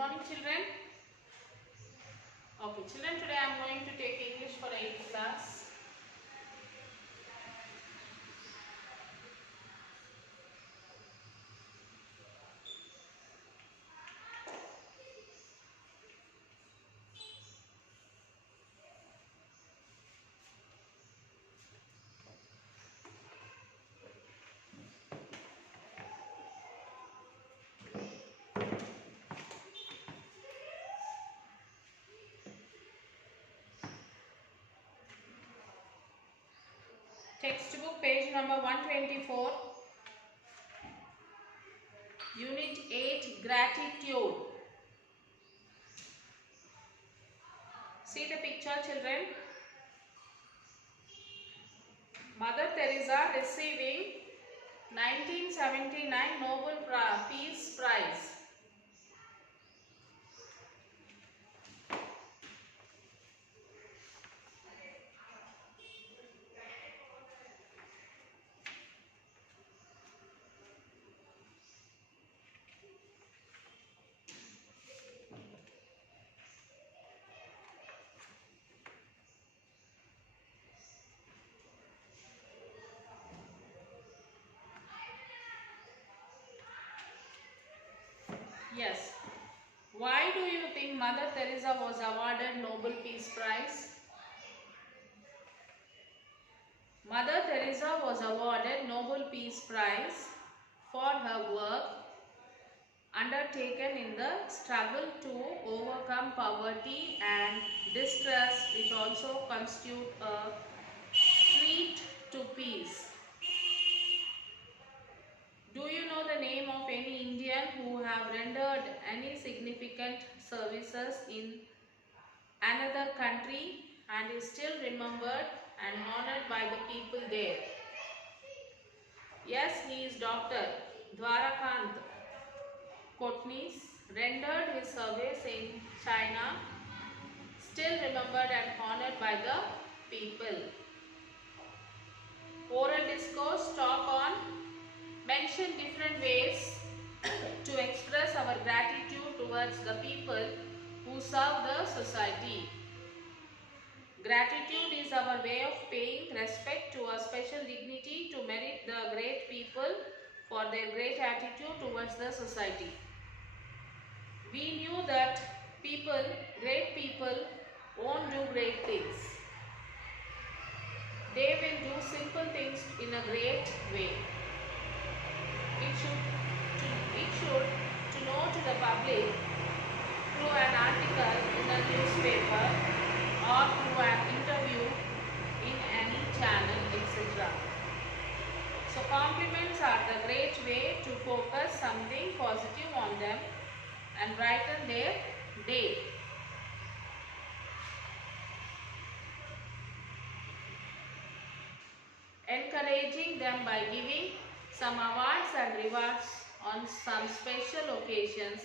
morning, children. Okay, children, today I am going to take English for 8th class. Textbook page number 124. Unit 8, Gratitude. See the picture, children. Mother Teresa receiving 1979 Nobel Peace Prize. Yes. Why do you think Mother Teresa was awarded Nobel Peace Prize? Mother Teresa was awarded Nobel Peace Prize for her work undertaken in the struggle to overcome poverty and distress, which also constitute a threat to peace. Do you know the name of any Indian who have rendered any significant services in another country and is still remembered and honored by the people there? Yes, he is Dr. Dwarakant Kotnis, rendered his service in China, still remembered and honored by the people. Oral discourse talk on mention different ways to express our gratitude towards the people who serve the society. Gratitude is our way of paying respect to a special dignity to merit the great people for their great attitude towards the society. We knew that great people won't do great things. They will do simple things in a great way. It should to know to the public through an article in a newspaper or through an interview in any channel, etc. So compliments are the great way to focus something positive on them and brighten their day. Encouraging them by giving some awards and rewards on some special occasions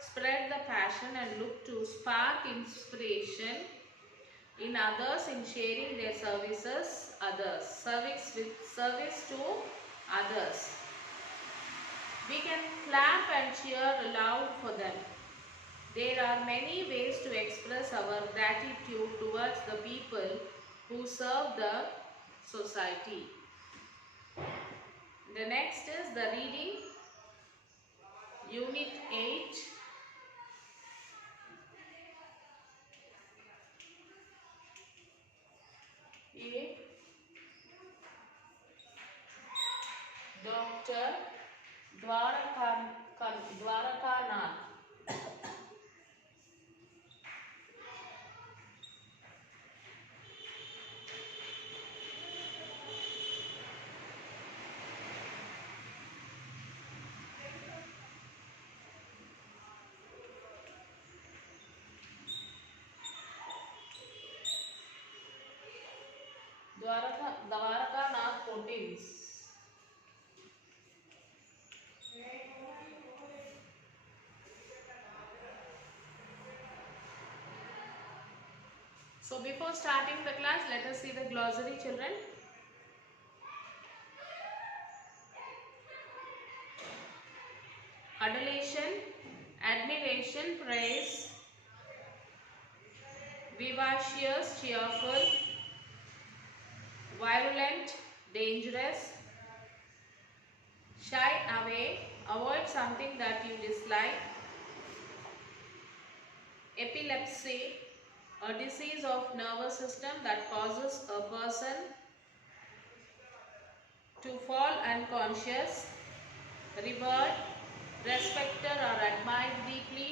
spread the passion and look to spark inspiration in others in sharing their service to others. We can clap and cheer aloud for them. There are many ways to express our gratitude towards the people who serve the society. The next is the reading, Unit 8. A. Dr. Dwarakanath. Dwarakanath Kotins. So before starting the class, let us see the glossary, children. Adulation, admiration, praise, vivacious, cheerful, virulent, dangerous, shy away, avoid something that you dislike, epilepsy, a disease of nervous system that causes a person to fall unconscious, revered, respected or admired deeply,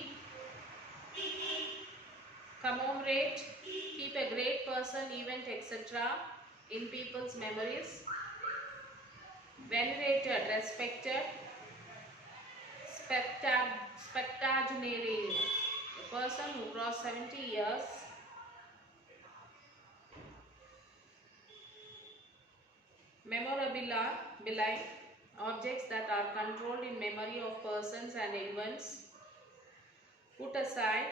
commemorate, keep a great person, event, etc. in people's memories, venerated, respected, spectagenarian, a person who crossed 70 years, memorabilia, objects that are controlled in memory of persons and events, put aside,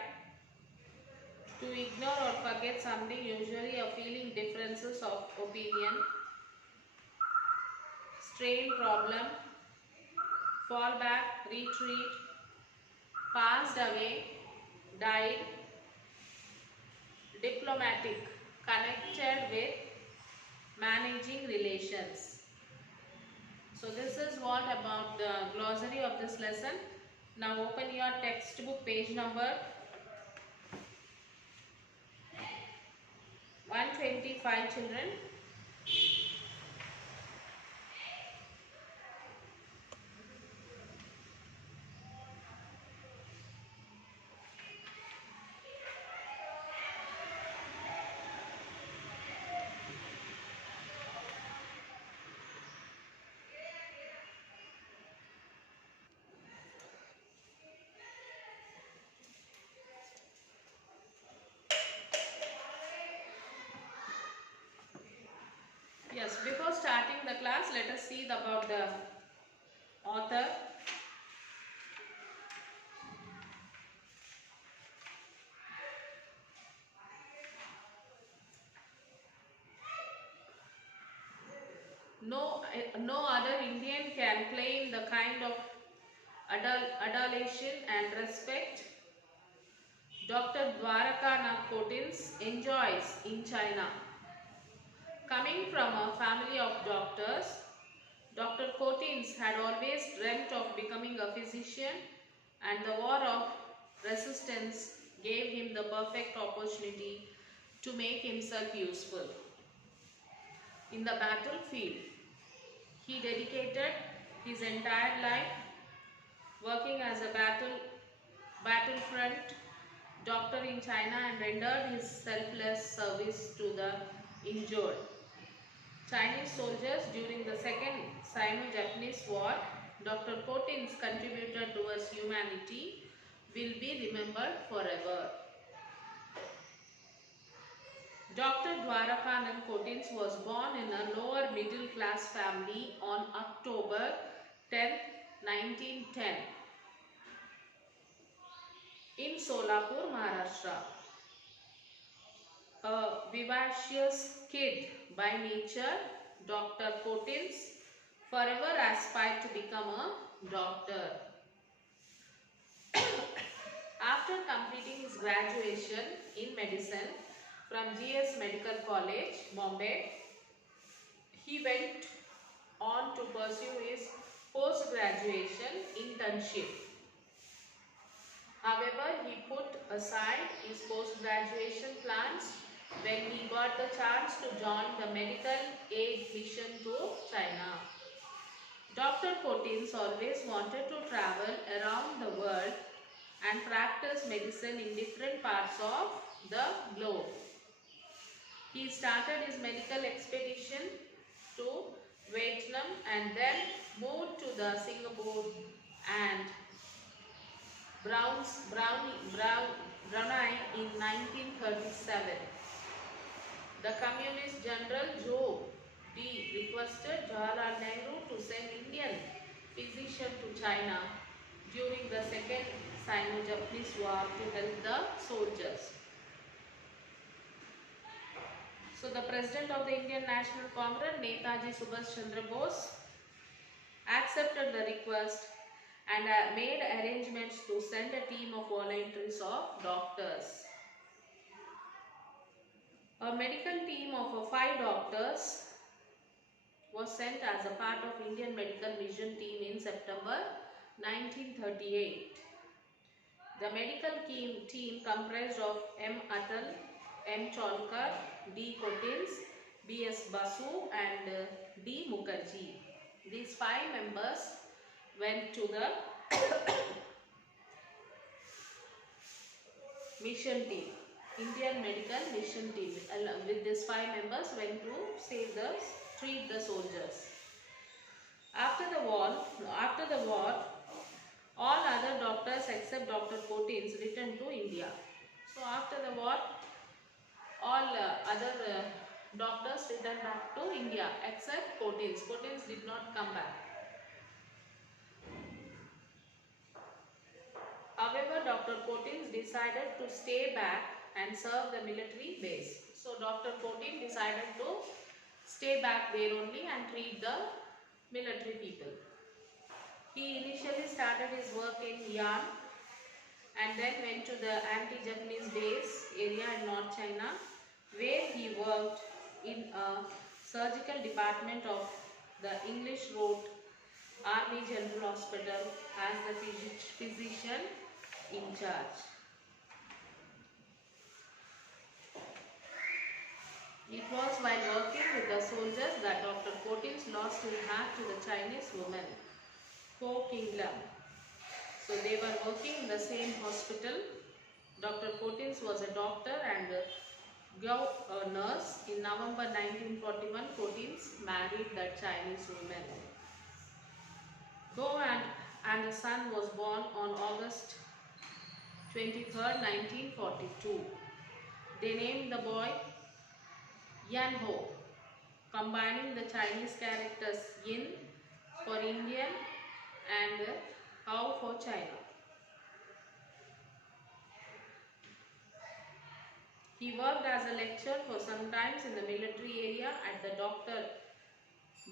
to ignore or forget something, usually a feeling, differences of opinion, strain, problem, fall back, retreat, passed away, died, diplomatic, connected with, managing relations. So this is what about the glossary of this lesson. Now open your textbook page number 125, children. Yes, before starting the class, let us see about the author. No other Indian can claim the kind of adulation and respect Dr. Dwarakanath Kotins enjoys in China. Coming from a family of doctors, Dr. Kotins had always dreamt of becoming a physician, and the war of resistance gave him the perfect opportunity to make himself useful. In the battlefield, he dedicated his entire life working as a battlefront doctor in China and rendered his selfless service to the injured Chinese soldiers during the Second Sino-Japanese War. Dr. Kotins contributed towards humanity will be remembered forever. Dr. Dwarakanath Kotins was born in a lower middle class family on October 10, 1910 in Solapur, Maharashtra. A vivacious kid by nature, Dr. Kotins forever aspired to become a doctor. After completing his graduation in medicine from GS Medical College, Bombay, he went on to pursue his post-graduation internship. However, he put aside his post-graduation plans when he got the chance to join the medical aid mission to China. Dr. Kotins always wanted to travel around the world and practice medicine in different parts of the globe. He started his medical expedition to Vietnam and then moved to the Singapore and Brunei in 1937. The Communist General Joe D. requested Jawaharlal Nehru to send Indian physician to China during the Second Sino-Japanese War to help the soldiers. So the President of the Indian National Congress, Netaji Subhash Chandra Bose, accepted the request and made arrangements to send a team of volunteers of doctors. A medical team of 5 doctors was sent as a part of Indian Medical Mission Team in September 1938. The medical team comprised of M. Atal, M. Cholkar, D. Kotins, B. S. Basu and D. Mukherjee. These 5 members went to the mission team, Indian Medical Mission Team. With these 5 members went to treat the soldiers. After the war, all other doctors except Dr. Kotins returned to India. So after the war, all other doctors returned back to India except Kotins. Kotins did not come back. However, Dr. Kotins decided to stay back and serve the military base. So Dr. Kotins decided to stay back there only and treat the military people. He initially started his work in Yan and then went to the anti-Japanese base area in North China, where he worked in a surgical department of the English Road Army General Hospital as the physician in charge. It was while working with the soldiers that Dr. Kotins lost his heart to the Chinese woman, Ho King Lam. So they were working in the same hospital. Dr. Kotins was a doctor and a nurse. In November 1941, Kotins married that Chinese woman. Go and a son was born on August 23rd, 1942. They named the boy Yan Ho, combining the Chinese characters Yin for Indian and Hao for China. He worked as a lecturer for some times in the military area at the Dr.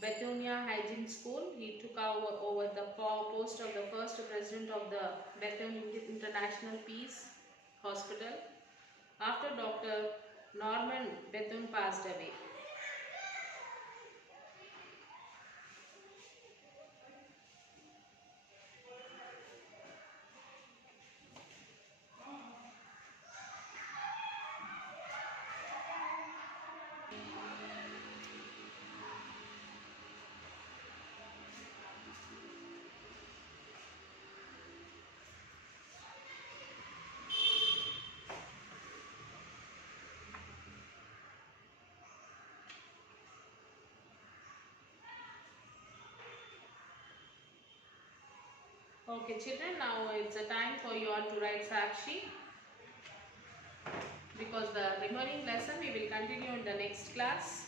Bethune Hygiene School. He took over the post of the first president of the Bethune International Peace Hospital after Dr. Norman Bethune passed away. Okay children, now it's a time for you all to write fact sheet, because the remaining lesson we will continue in the next class.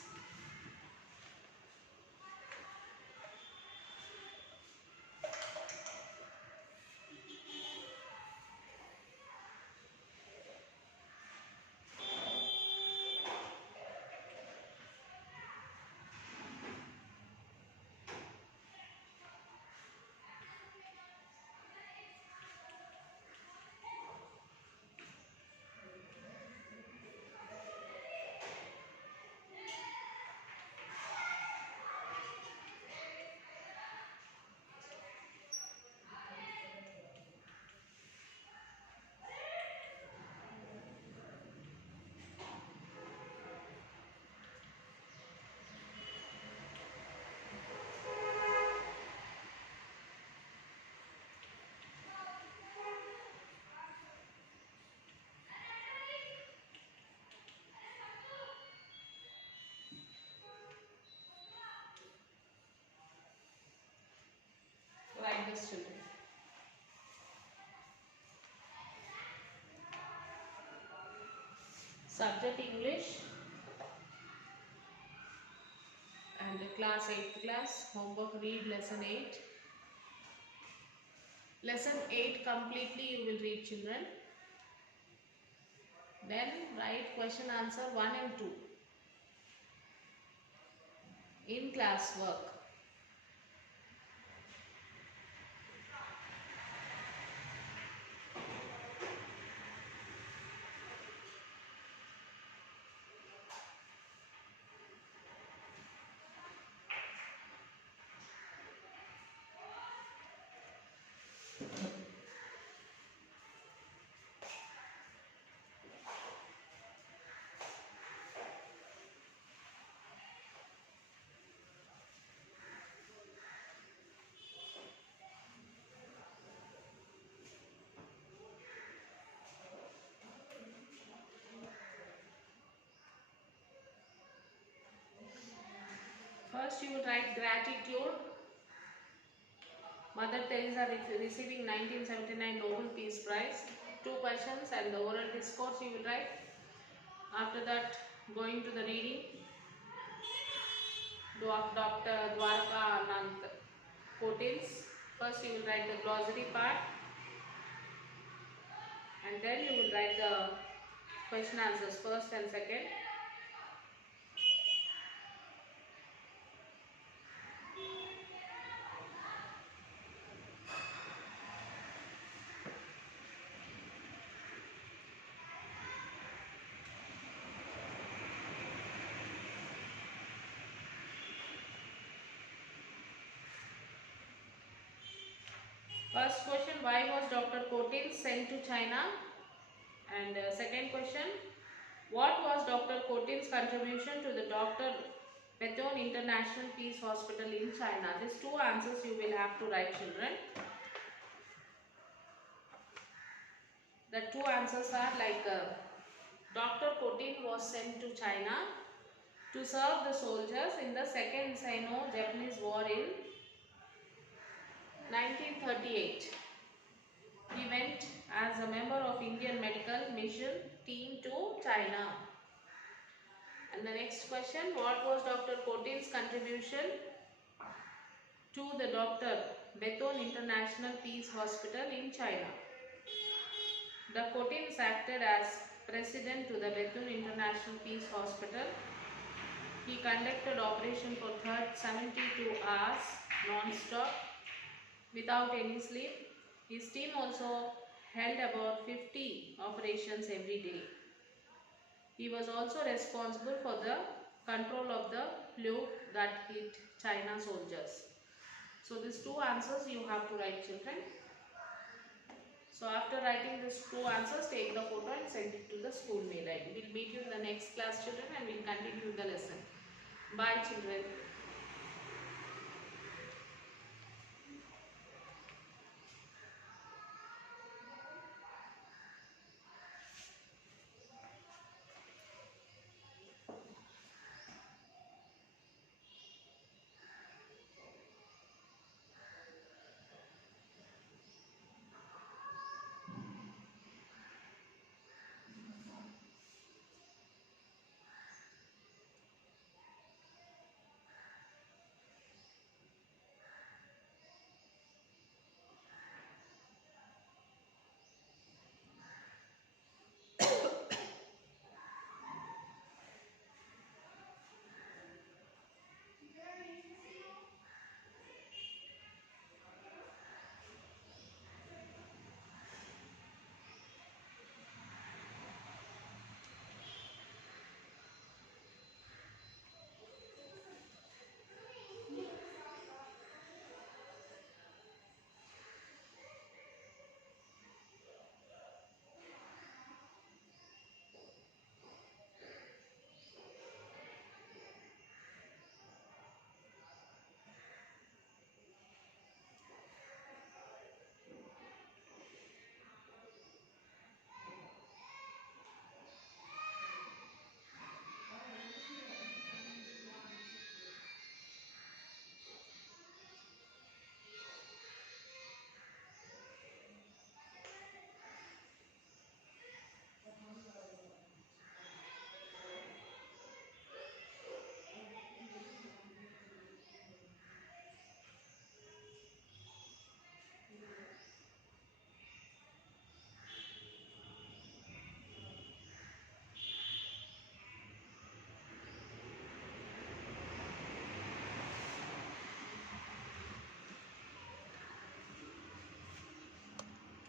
Write this children. Subject English and class 8th class. Homework, read lesson 8. Lesson 8 completely you will read children. Then write question answer 1 and 2 in class work. First you will write gratitude. Mother Teresa receiving 1979 Nobel Peace Prize. 2 questions and the oral discourse you will write. After that, going to the reading. Dr. Dwarka Anant Kotils. First you will write the glossary part and then you will write the question answers first and second. First question, why was Dr. Kotils sent to China? And second question, what was Dr. Kotils' contribution to the Dr. Bethune International Peace Hospital in China? These 2 answers you will have to write, children. The 2 answers are like Dr. Kotils was sent to China to serve the soldiers in the Second Sino-Japanese War in 1938. He went as a member of Indian medical mission team to China. And the next question, what was Dr. Kotils' contribution to the Dr. Bethune International Peace Hospital in China? The Kotils acted as president to the Bethune International Peace Hospital. He conducted operation for 72 hours non-stop without any sleep. His team also held about 50 operations every day. He was also responsible for the control of the flu that hit China soldiers. So these 2 answers you have to write, children. So after writing these 2 answers, take the photo and send it to the school mail ID. We'll meet you in the next class, children, and we'll continue the lesson. Bye, children.